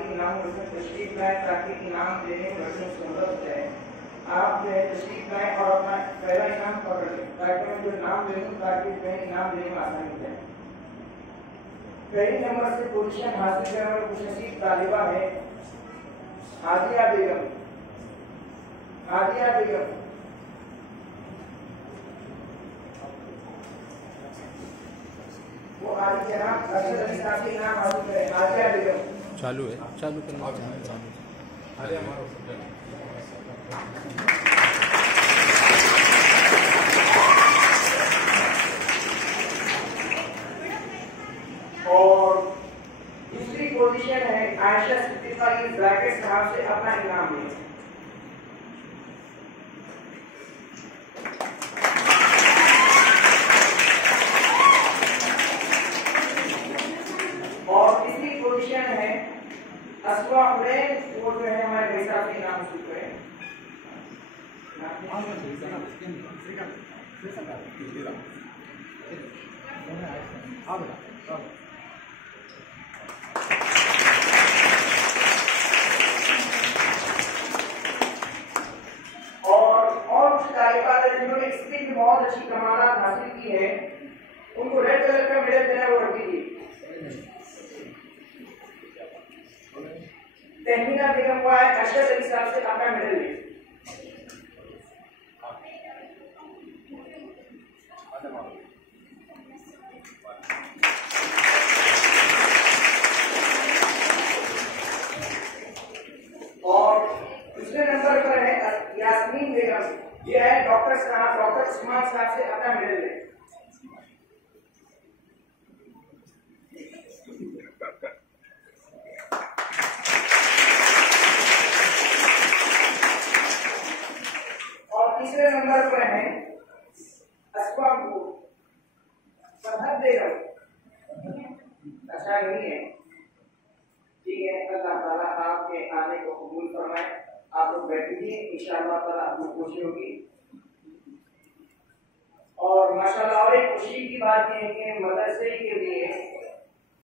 के इनाम में तशरीफ लाए ताकि इनाम देने में बच्चों से मदद हो जाए। आप जो है तशरीफ लाए और अपना पहला इनाम पकड़ लें ताकि मैं जो इनाम दे दूँ ताकि मैं इनाम देने में आसानी हो जाए। पहले नंबर से पोजीशन हासिल करने वाली खुशनसीब तालिबा है हादिया बेगम। हादिया बेगम वो आज जनाब अरशद अली साहब के नाम हासिल करें। हादिया बेगम चालू है, चालू करना चालू। और दूसरी पोजीशन है आयशा सिद्दीका ब्रैकेट साहब से अपना इनाम लें। और तीसरी पोजीशन है अस्वा हुसैन, वो जो है हमारे भाई साहब के इनाम शुरू करें। और कुछ तालिबात है जिन्होंने स्किल में बहुत अच्छी कमानात हासिल की है, उनको रेड कलर का मेडल देना वो रख दीजिए। तहमीना बेगम को है अरशद अली साहब से अपना मेडल ले। और दूसरे नंबर पर है यास्मीन बेगम, ये है डॉक्टर उस्मान साहब से अपना मेडल ले। और तीसरे नंबर पर है असफाक बेगम। अच्छा नहीं है, ठीक है, अल्लाह ताला आपके आने को कबूल फरमाए। आप लोग बैठिए, इंशाअल्लाह ताला आपको खुशी होगी। और माशाअल्लाह और एक खुशी की बात यह है कि मदरसे के